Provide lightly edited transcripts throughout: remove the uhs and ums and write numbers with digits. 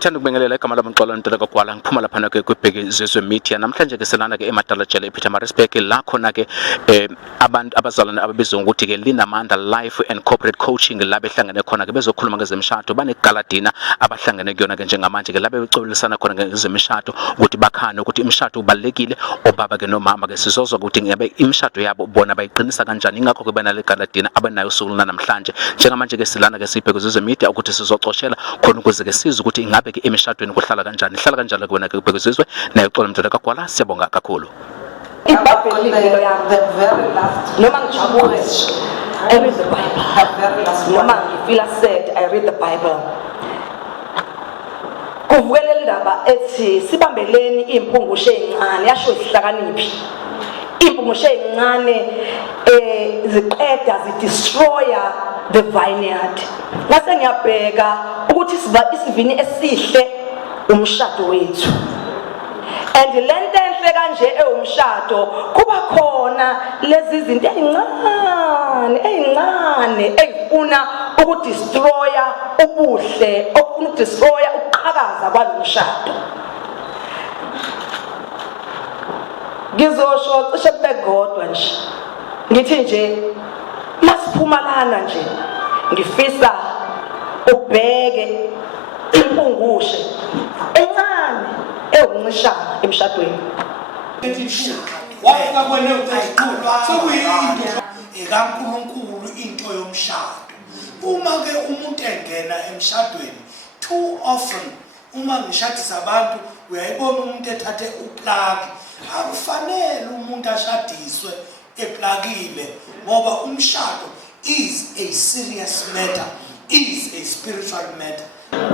Ngithanda ukubingelela igama lami Mxolani Ntele kaGwala ngiphuma lapha ke kwibheki zezwe media namhlanje ke selana ke eMadalatshela ePietermaritzburg la khona ke abantu abazalwane ababizwa ukuthi ke Linamanda Life and Corporate Coaching la behlangene khona ke bezokhuluma ngezemshado banegaladina abahlangene kuyona ke njengamanje ke la becolisana khona ngezemshado ukuthi bakhane ukuthi imshado ubalekile obaba ke nomama ke sizozwa ukuthi ngabe imshado yabo bona bayiqinisa kanjani ingakho ke bana legaladina abanayo usuku namhlanje njengamanje ke silana ke sibheke zezwe media ukuthi sizoxoshela khona ukuze ke sizwe ukuthi ingabe ke emishadweni kuhlala kanjani ihlala kanjalo kubona ke kubhekisizwe naye Xolo Mdleko kaGwala siyabonga kakhulu. IBhayibheli impilo yami the very last noma ngijabule I read the Bible very last noma ngifeel sad I read the Bible. Kuvukelela indaba ethi sibambeleni impungushe ezincane yasho isihlakaniphi impungushe ezincane ziqeda zidestroya the vineyard. Ngase ngiyabheka ukuthi isivini esihle umshado wethu and lento enhle kanje umshado kuba khona lezi zinto ezincane ezifuna ukudestroya ubuhle okufuna ukudestroya ukuqhakaza kwalomshado. Ngizosho cishe begodwa nje ngithi nje masiphumalana nje ngifisa ubheke impungushe encane ewuncishana emshadweni. Wafika kwena uqhaqhulwa sekuyinto ekaNkulunkulu into yomshado. Uma ke umuntu engena emshadweni too often uma ngishadisa abantu uyayibona umuntu ethathe uplug akufanele umuntu ashadiswe eplugile ngoba umshado is a serious matter, is a spiritual matter.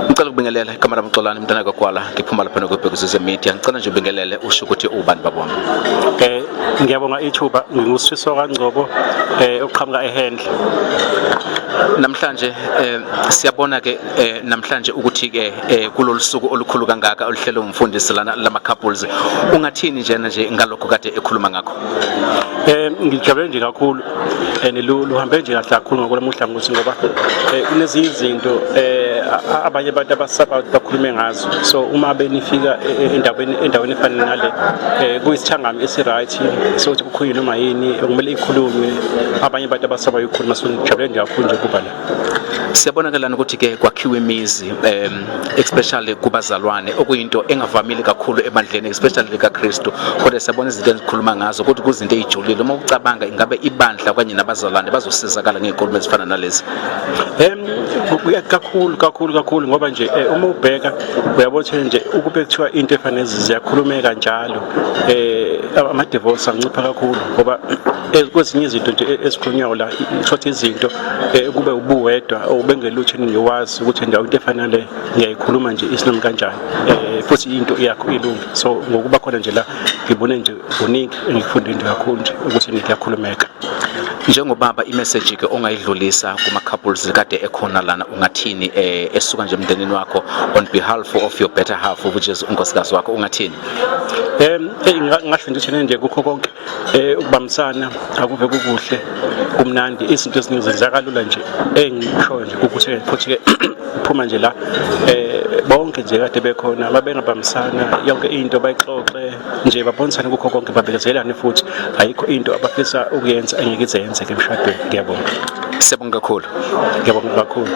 Ngicela ukubingelela igama lami Mxolani Mntana kaGwala ngiphuma lapha nokubhekisizwe media ngicela nje ubingelele usho ukuthi ubani babona. Ngiyabonga ithuba ngingusifiso kaNgcobo oqhamuka eHandle. Namhlanje siyabona ke namhlanje ukuthi ke kulolu suku olukhulu kangaka oluhlelo umfundisi lana lama couples ungathini nje ngalokho kade ekhuluma ngakho. Ngijabule nje kakhulu luhambe nje kahle kakhulu ngokulemuhla ngokuthi ngoba kunezi izinto abanye abantu abasaba bakhulume ngazo so uma benifika endaweni efana nale kuyisithangami esiright so ukuthi kukhulunywe noma yini okumele ikhulunywe abanye abantu abasaba ukukhuluma so ngijabule nje kakhulu nje kuba la. Siyabonakala ukuthi ke kwakhiwe imizi especially kubazalwane okuyinto engavamile kakhulu emandleni especially likaKristu kodwa siyabona izinto ezikhuluma ngazo ukuthi kuzinto ezijulile uma ucabanga ingabe ibandla kanye nabazalwane bazosizakala ngezinkulumo ezifana nalezi. Kakhulu ngoba nje uma ubheka uyabona nje ukube kuthiwa into efana lezi ziyakhulumeka njalo ama divorce ancipha kakhulu ngoba kwezinye izinto nje esikhulunywa la ithothi izinto kube ubuwedwa ubengeluthi ngiwazi ukuthi ndawo into efana le ngiyayikhuluma nje isinomi kanjani futhi into yakho ilungi so ngokuba khona nje la ngibone nje uningi engifunde nje kakhulu nje ukuthi ngiyakhulumeka. Njengobaba imessage ke ongayidlulisa kuma couples kade ekhona lana ungathini esuka nje emndenini wakho on behalf of your better half which is unkosikazi wakho ungathini? Ngasho nje nje kukho konke ukubambisana akuve kukuhle kumnandi izinto eziningi zenzakalula nje engisho nje ukuthi futhi ke uphuma nje la bonke nje kade bekhona babengabambisana yonke into bayixoxe nje babonisana kukho konke babekezelana futhi ayikho into abafisa ukuyenza engeke izenze emshadweni. Ngiyabonga. Siyabonga kakhulu. Ngiyabonga kakhulu.